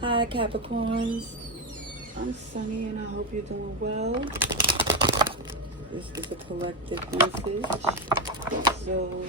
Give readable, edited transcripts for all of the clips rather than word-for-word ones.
Hi Capricorns, I'm Sunny and I hope you're doing well. This is a collective message. So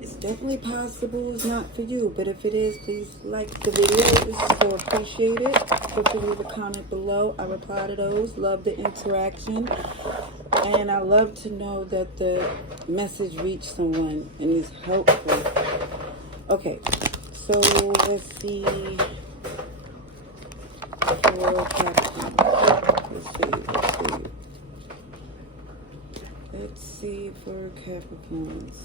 it's definitely possible it's not for you, but if it is, please like the video. This is so appreciated. Feel free to leave a comment below. I reply to those. Love the interaction. And I love to know that the message reached someone and is helpful. Okay, so let's see. For Capricorn. Let's see for Capricorns.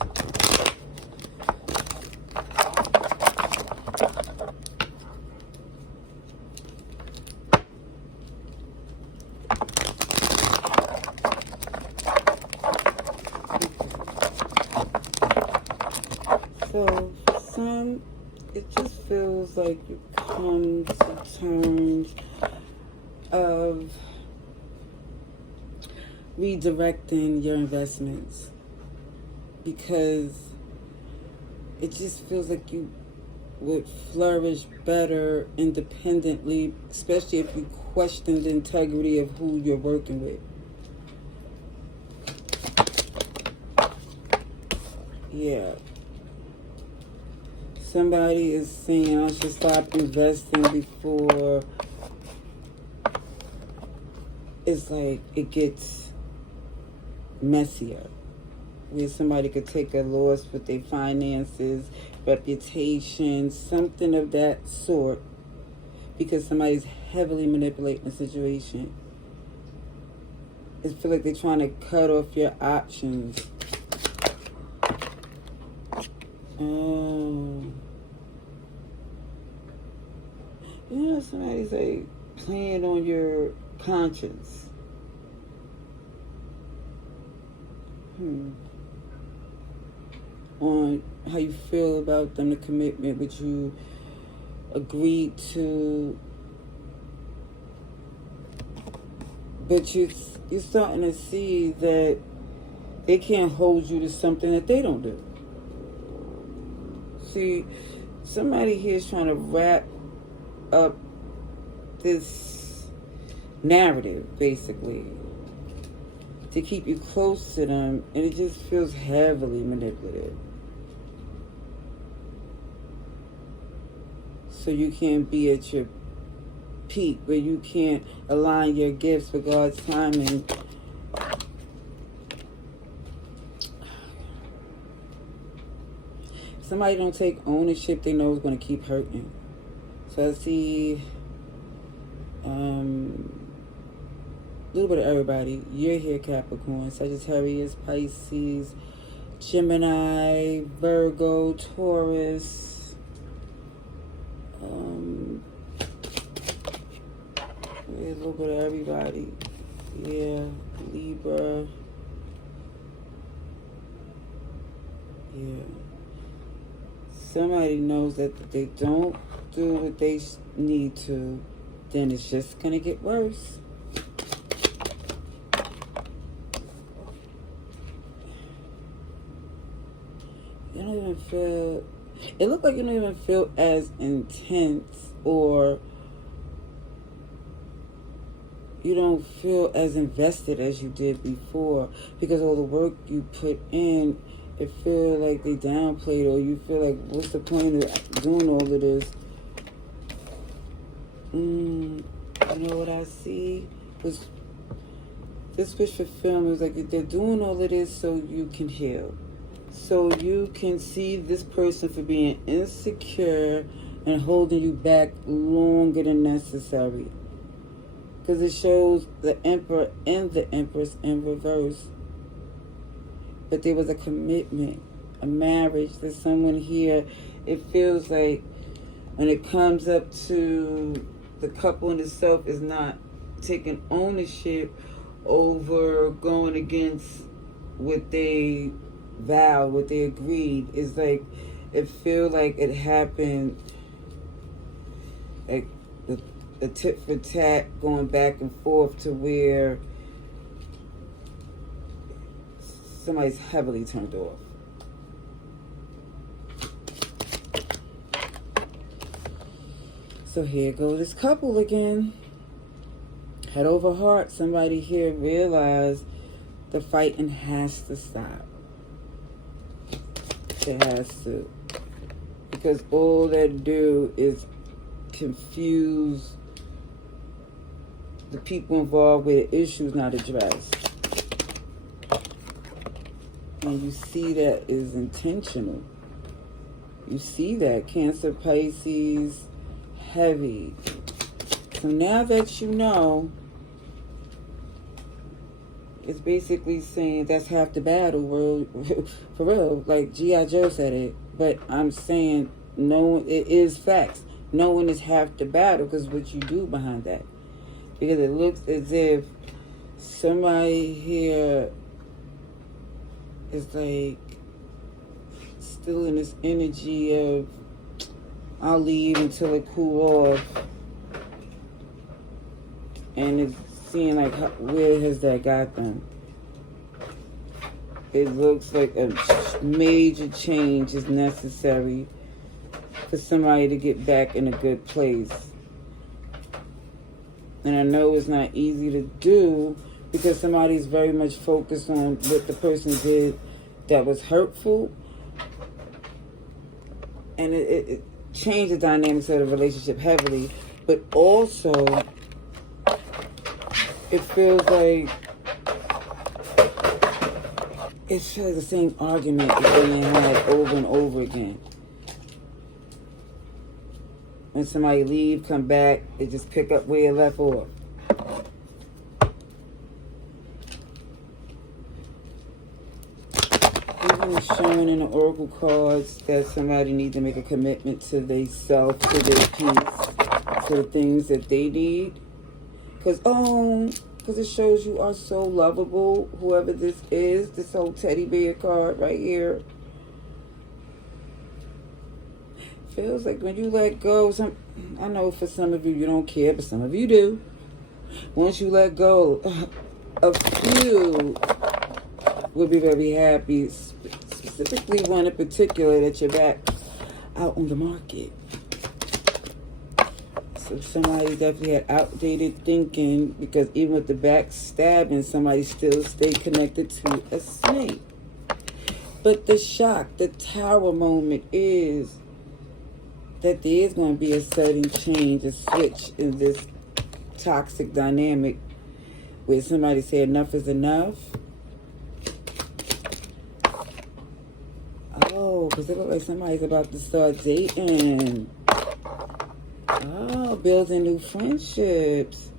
So for some, it just feels like you come to terms of redirecting your investments, because it just feels like you would flourish better independently, especially if you question the integrity of who you're working with. Yeah. Somebody is saying I should stop investing before it's like it gets messier, where somebody could take a loss with their finances, reputation, something of that sort, because somebody's heavily manipulating the situation. It feels like they're trying to cut off your options. Oh. You know, somebody's like playing on your conscience. On how you feel about them, the commitment which you agreed to, but you're starting to see that they can't hold you to something that they don't do. See, somebody here is trying to wrap up this narrative, basically, to keep you close to them, and it just feels heavily manipulative. So you can't be at your peak, where you can't align your gifts with God's timing. Somebody don't take ownership, they know it's going to keep hurting. So I see a little bit of everybody. You're here, Capricorn, Sagittarius, Pisces, Gemini, Virgo, Taurus, a little bit of everybody. Yeah, Libra. Yeah. Somebody knows that if they don't do what they need to, then it's just going to get worse. You don't even feel, it looks like you don't even feel as intense, or you don't feel as invested as you did before, because all the work you put in, it feel like they downplayed, or you feel like, what's the point of doing all of this? You know what I see? This wish fulfillment is like they're doing all of this so you can heal. So you can see this person for being insecure and holding you back longer than necessary. Because it shows the Emperor and the Empress in reverse. But there was a commitment, a marriage. There's someone here. It feels like when it comes up to the couple in itself is not taking ownership over going against what they vowed, what they agreed. It's like it feels like it happened, like the tit for tat, going back and forth, to where somebody's heavily turned off. So here goes this couple again. Head over heart. Somebody here realized the fighting has to stop. It has to. Because all that do is confuse the people involved with the issues not addressed. And you see that is intentional. You see that. Cancer, Pisces, heavy. So now that you know, it's basically saying that's half the battle, world. For real. Like G.I. Joe said it. But I'm saying, no, it is facts. Knowing is half the battle, because what you do behind that. Because it looks as if somebody here is like still in this energy of I'll leave until it cool off, and it's seeing like where has that got them. It looks like a major change is necessary for somebody to get back in a good place. And I know it's not easy to do because somebody's very much focused on what the person did that was hurtful. And it changed the dynamics of the relationship heavily. But also, it feels like it's the same argument that they had over and over again. When somebody leave, come back, they just pick up where you left off. Even showing in the oracle cards that somebody needs to make a commitment to themselves, to their peace, to the things that they need. Because it shows you are so lovable, whoever this is, this whole teddy bear card right here. Feels like when you let go, I know for some of you, you don't care, but some of you do. Once you let go, a few will be very happy, specifically one in particular that you're back out on the market. So somebody definitely had outdated thinking, because even with the backstabbing, somebody still stayed connected to a snake. But the shock, the tower moment is that there is going to be a sudden change, a switch in this toxic dynamic where somebody say enough is enough. Oh, because it looks like somebody's about to start dating. Oh, building new friendships.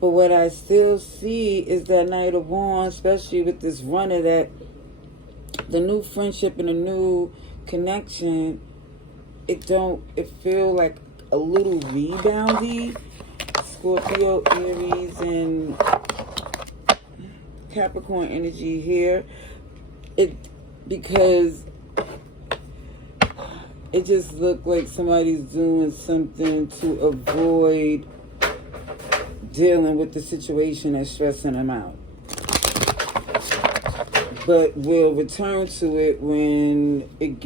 But what I still see is that Knight of Wands, especially with this runner, that the new friendship and the new connection, it feel like a little reboundy. Scorpio, Aries, and Capricorn energy here. Because it just looked like somebody's doing something to avoid dealing with the situation that's stressing them out. But we'll return to it when it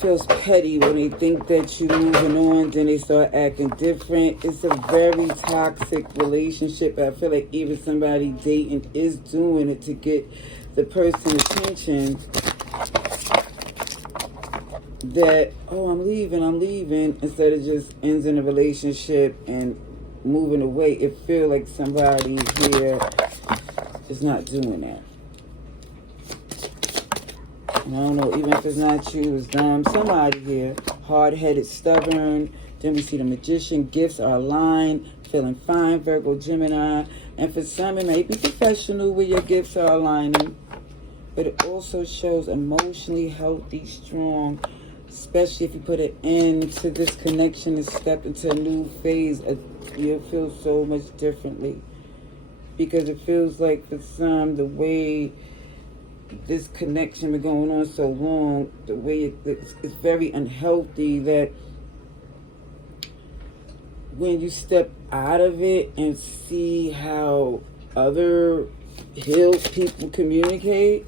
feels petty, when they think that you're moving on, then they start acting different. It's a very toxic relationship. I feel like even somebody dating is doing it to get the person's attention that, oh, I'm leaving, instead of just ends in a relationship and moving away. It feels like somebody here is not doing that. And I don't know, even if it's not you, it's them. Somebody here, hard-headed, stubborn. Then we see the Magician. Gifts are aligned, feeling fine, Virgo, Gemini. And for some, it may be professional where your gifts are aligning. But it also shows emotionally healthy, strong, especially if you put an end to this connection and step into a new phase. You'll feel so much differently. Because it feels like for some, the way this connection been going on so long, the way it's very unhealthy, that when you step out of it and see how other healed people communicate,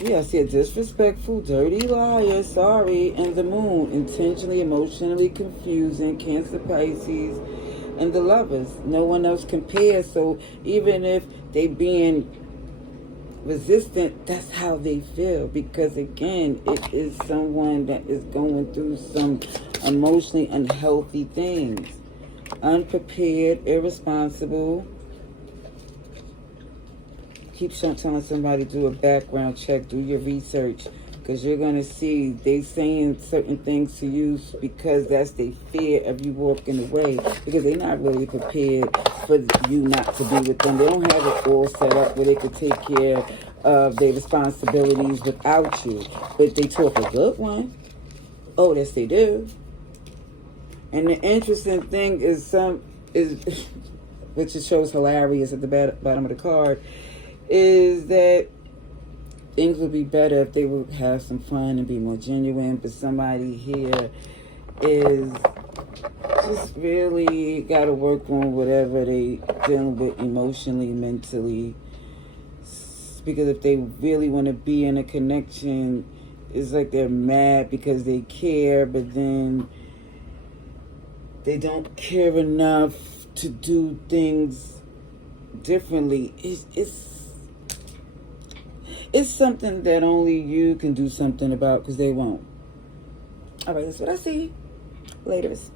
Yeah, I see a disrespectful, dirty liar, sorry, and the moon, intentionally, emotionally confusing, Cancer, Pisces, and the Lovers. No one else compares, so even if they being resistant, that's how they feel, because again, it is someone that is going through some emotionally unhealthy things. Unprepared, irresponsible. Keep telling somebody, do a background check, do your research, because you're going to see they saying certain things to you because that's their fear of you walking away, because they're not really prepared for you not to be with them. They don't have it all set up where they could take care of their responsibilities without you, but they talk a good one. Oh, yes, they do. And the interesting thing is which it shows hilarious at the bottom of the card, is that things would be better if they would have some fun and be more genuine. But somebody here is just really got to work on whatever they dealing with emotionally, mentally. Because if they really want to be in a connection, it's like they're mad because they care, but then they don't care enough to do things differently. It's something that only you can do something about, because they won't. All right, that's what I see. Laters.